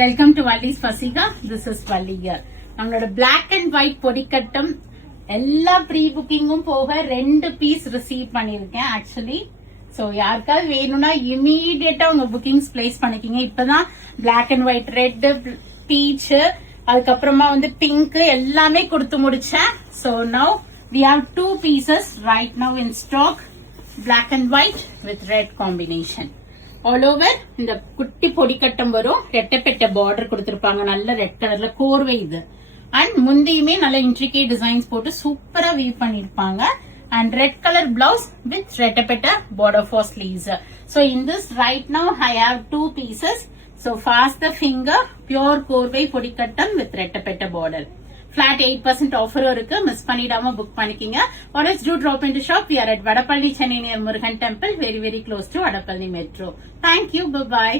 Welcome to Valli's ஃபசிகா. This is Valli here. நம்மளோட black and white பொடிக்கட்டம் எல்லா ப்ரீ புக்கிங்கும் போக 2 பீஸ் ரிசீவ் பண்ணிருக்கேன் ஆக்சுவலி. சோ யாருக்காவது வேணும்னா இமீடியட்டா உங்க புக்கிங்ஸ் பிளேஸ் பண்ணிக்கிங்க. இப்பதான் black and white, red, peach, அதுக்கப்புறமா பிங்க் எல்லாமே கொடுத்து முடிச்சேன். So now we have 2 pieces right now in stock, black and white with red combination. All over இந்த குட்டி பொடிக்கட்டம் வரும். ரெட்டப்பெட்ட பார்டர் கொடுத்திருப்பாங்க, நல்ல ரெட் கலர்ல கோர்வை இது. அண்ட் முந்தியுமே நல்ல இன்ட்ரிகேட் டிசைன்ஸ் போட்டு சூப்பரா வீவ் பண்ணிருப்பாங்க. And red colour blouse with ரெட்டப்பெட்ட border for sleeves. So in this right now I have 2 pieces. So fast the finger, pure கோர்வை பொடிக்கட்டம் with ரெட்டப்பெட்ட பார்டர். Flat 8% offer இருக்கு, மிஸ் பண்ணிடாம புக் பண்ணிக்கிங்க. Or else do drop into shop. We are at Vadapalli, Chennai near Murugan Temple, very close to Vadapalli Metro. Thank you. Bye bye.